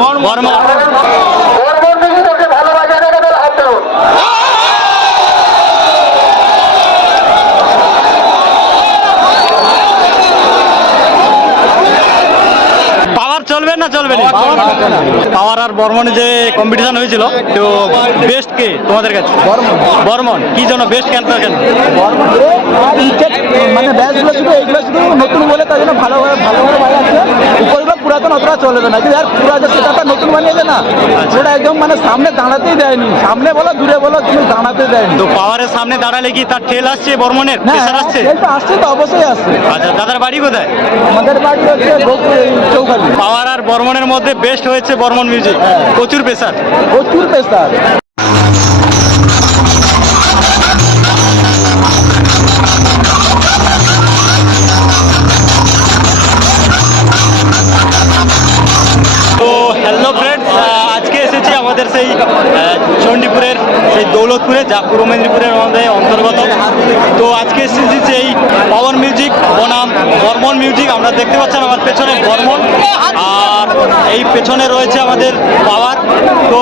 বর্মন। পাওয়ার চলবে না চলবে না? পাওয়ার আর বর্মনে যে কম্পিটিশন হয়েছিল, তো বেস্ট কে তোমাদের কাছে? বর্মন। কি জন্য বেস্ট কেন? মানে ব্যাচগুলো শুধু এইগুলো শুধু নতুন বলে তাই জন্য ভালো ভালো বাজাচ্ছে। উপরগুলো পুরাতন অতটা চলবে না, কিন্তু আর পুরা যে সেটা নতুন বানিয়েছে না, ওটা একদম মানে সামনে দাঁড়াতেই দেয়নি। সামনে বলো দূরে বলো, কিন্তু দাঁড়াতে দেয়নি। তো পাওয়ারের সামনে দাঁড়ালে কি তার ঠেল আসছে বর্মনের? প্রেসার আসছে? আসছে তো, অবশ্যই আসছে। আচ্ছা, দাদার বাড়ি কোথায়? আমাদের বাড়ি হচ্ছে চৌখালি। পাওয়ার আর বর্মনের মধ্যে বেস্ট হয়েছে বর্মন মিউজিক। প্রচুর প্রেসার, প্রচুর প্রেসার। তো হ্যালো ফ্রেন্ডস, আজকে এসেছি আমাদের সেই চণ্ডীপুরের সেই দৌলতপুরে, যা পূর্ব মেদিনীপুরের মধ্যে অন্তর্গত। তো আজকে এসেছি সেই পাওয়ার মিউজিক বনাম বর্মন মিউজিক। আমরা দেখতে পাচ্ছেন আমার পেছনে বর্মন, আর এই পেছনে রয়েছে আমাদের পাওয়ার। তো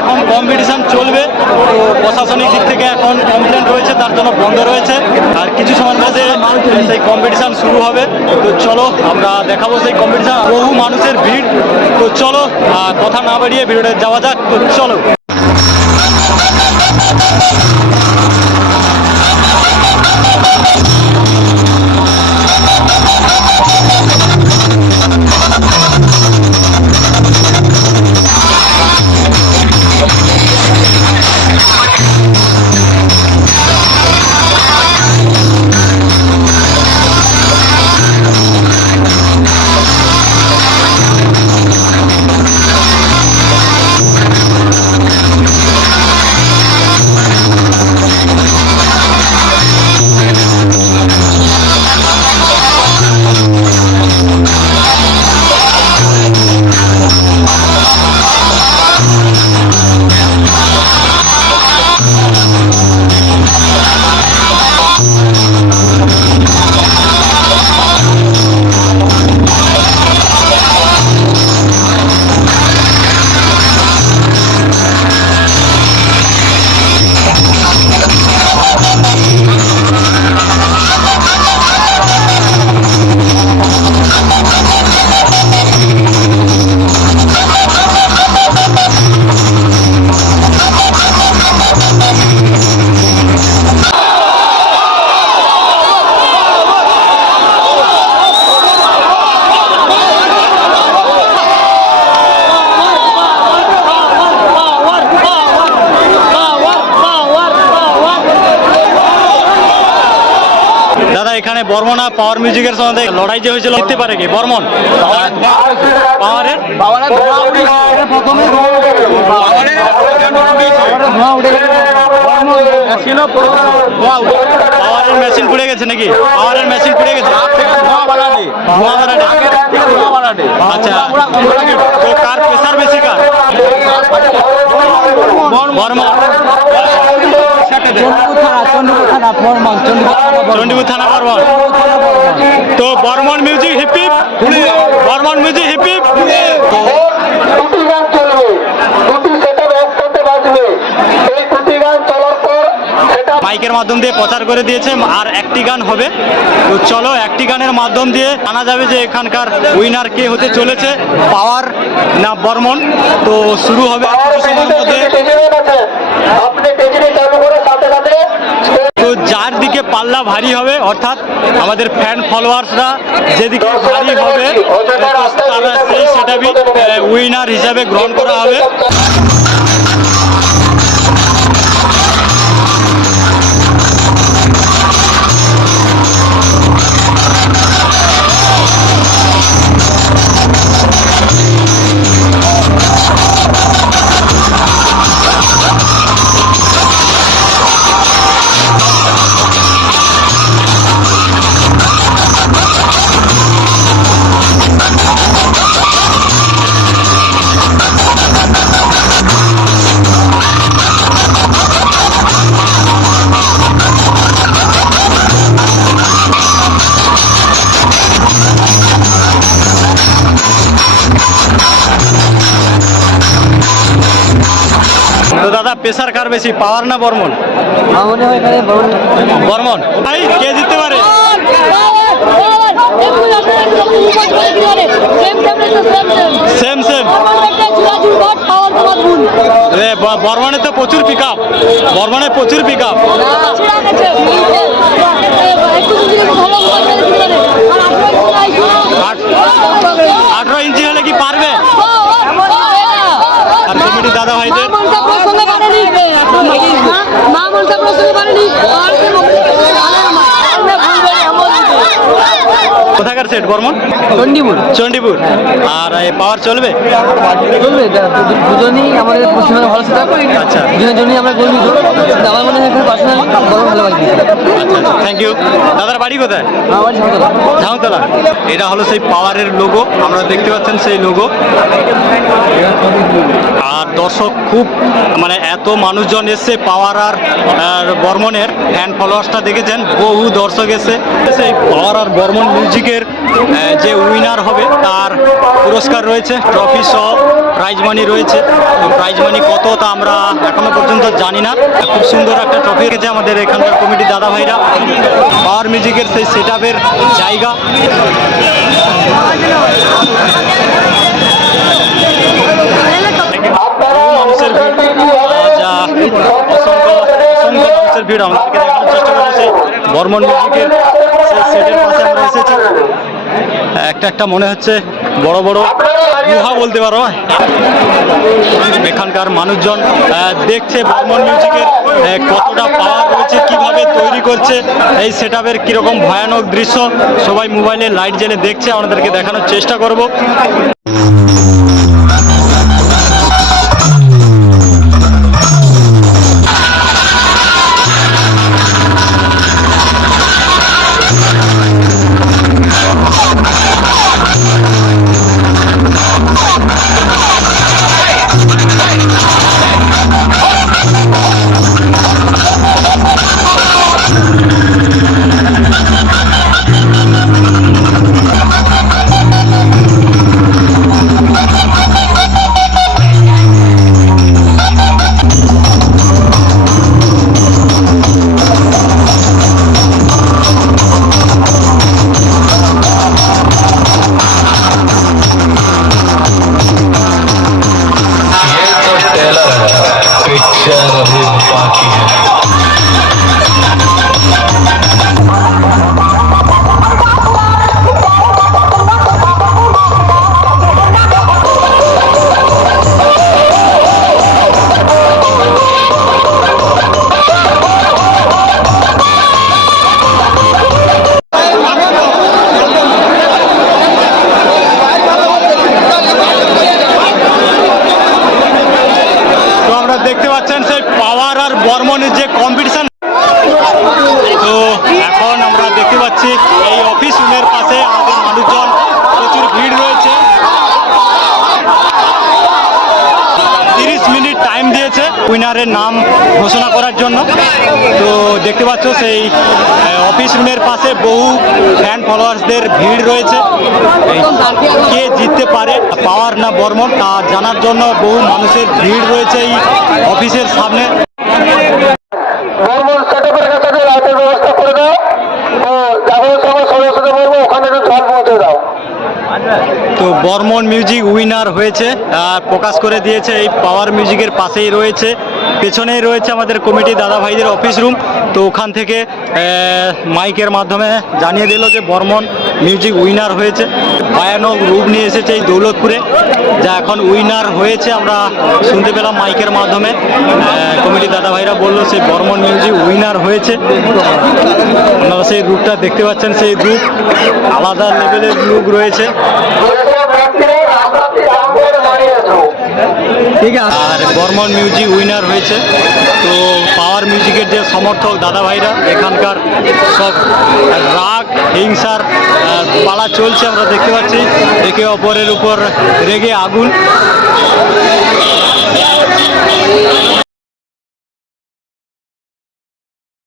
এখন কম্পিটিশান চলবে। তো প্রশাসনিক দিক থেকে এখন কমপ্লেন রয়েছে, তার জন্য বন্ধ রয়েছে। আর কিছু সময়ের মধ্যে সেই কম্পিটিশান শুরু হবে। তো চলো আমরা দেখাবো সেই কম্পিটিশান। বহু মানুষের ভিড়। তো চলো কথা না বাড়িয়ে ভিডিওতে যাওয়া যাক। তো চলো। এখানে বর্মন আর পাওয়ার মিউজিকের সঙ্গে লড়াই যে হয়েছিল, দেখতে পারে কি বর্মন পাওয়ারের পাওয়ারের মেশিন পুড়ে গেছে নাকি? পাওয়ারের মেশিন পুড়ে গেছে। আচ্ছা, তো কার প্রেসার বেশি? কার? বর্মন। চণ্ডীপুর থানা বর্মন। তো Barman music hip hip, Barman music hip hip. মাইকের মাধ্যম দিয়ে প্রচার করে দিয়েছে আর একটি গান হবে। তো চলো একটি গানের মাধ্যম দিয়ে জানা যাবে যে এখানকার উইনার কে হতে চলেছে, পাওয়ার না বর্মন। তো শুরু হবে কিছু সময়ের মধ্যে। তো যার দিকে পাল্লা ভারী হবে, অর্থাৎ আমাদের ফ্যান ফলোয়ার্সরা যেদিকে ভারী হবে, তারা সেই সেটাই উইনার হিসাবে গ্রহণ করা হবে। প্রেসার কার বেশি, পাওয়ার না বর্মন? আমার মনে হয় এখানে বর্মন। ভাই কে জিততে পারে? Same same. বর্মনে তো প্রচুর পিক আপ, বর্মনে প্রচুর পিক আপ। 18 ইঞ্চি হলে কি পারবে? আর কমিটি দাদা ভাইদের কোথাকার সেট বর্মন? চণ্ডীপুর। চণ্ডীপুর। আর এই পাওয়ার চলবে? চলবে, দুজনই আমাদের পশ্চিমবঙ্গে ভালো সেটা। আচ্ছা। দুজনের জন্যই আমরা গর্বিত। আমার মনে হয় এখানে পার্সোনালি বড় ভালো লাগবে। আচ্ছা, থ্যাংক ইউ। দাদার বাড়ি কোথায়? আমার ঝাউতলা। ঝাউতলা। এটা হলো সেই পাওয়ারের লোগো, আমরা দেখতে পাচ্ছেন সেই লোগো। আর দর্শক খুব মানে এত মানুষজন এসছে পাওয়ার আর বর্মনের ফ্যান ফলোয়ার্সটা দেখেছেন, বহু দর্শক এসছে। সেই পাওয়ার আর বর্মন মিউজিকের যে উইনার হবে তার পুরস্কার রয়েছে, ট্রফি সহ প্রাইজ মানি রয়েছে। তো প্রাইজ মানি কত তা আমরা এখনো পর্যন্ত জানি না। খুব সুন্দর একটা ট্রফি রেখেছে আমাদের এখানকার কমিটি দাদা ভাইরা। পাওয়ার মিউজিকের সেই সেট আপের জায়গা। মানুষের ভিড়, যা অসংখ্য মানুষের ভিড় আমাদেরকে দেখানোর চেষ্টা করেছে। বর্মন মিউজিকের সেই সেটের পাশে আমরা এসেছি। একটা মনে হচ্ছে বড় বড় গুহা বলতে পারো। এখানকার মানুষজন দেখছে বর্মন মিউজিকের কতটা পাওয়ার রয়েছে, কিভাবে তৈরি করছে এই সেট আপের কীরকম ভয়ানক দৃশ্য। সবাই মোবাইলে লাইট জ্বেলে দেখছে, আমাদেরকে দেখানোর চেষ্টা করব। দেখতে পাচ্ছেন সেই পাওয়ার আর বর্মনের যে কম্পিটিশন। তো এখন আমরা দেখতে পাচ্ছি এই অফিস রুমের পাশে আমাদের মানুষজন প্রচুর ভিড় রয়েছে। 30 মিনিট টাইম দিয়েছে উইনারের নাম ঘোষণা করার জন্য। তো দেখতে পাচ্ছ সেই অফিস রুমের পাশে বহু ফ্যান ফলোয়ার্সদের ভিড় রয়েছে। কে জিততে পারে, পাওয়ার না বর্মন, তা জানার জন্য বহু মানুষের ভিড় রয়েছে এই অফিসের সামনে। বর্মন সেটআপের কাছে লাইটের ব্যবস্থা করে দাও। তো যাদের সবাই সদস্যদের বলবো ওখানে একটু জল পৌঁছে দাও। তো বর্মন মিউজিক উইনার হয়েছে, প্রকাশ করে দিয়েছে। এই পাওয়ার মিউজিকের পাশেই রয়েছে, পেছনেই রয়েছে আমাদের কমিটি দাদা ভাইদের অফিস রুম। তো ওখান থেকে মাইকের মাধ্যমে জানিয়ে দিল যে বর্মন মিউজিক উইনার হয়েছে। ভয়ানক রূপ নিয়ে এসেছে এই দৌলতপুরে, যা এখন উইনার হয়েছে আমরা শুনতে পেলাম মাইকের মাধ্যমে। কমিটি দাদা ভাইরা বললো সেই বর্মন মিউজিক উইনার হয়েছে। আপনারা সেই রূপটা দেখতে পাচ্ছেন, সেই রূপ আলাদা লেভেলের রূপ রয়েছে। আর বর্মন মিউজিক উইনার হয়েছে। তো পাওয়ার মিউজিকের যে সমর্থক দাদা ভাইরা, এখানকার সব রাগ হিংসার পালা চলছে আমরা দেখতে পাচ্ছি। একে অপরের উপর রেগে আগুন।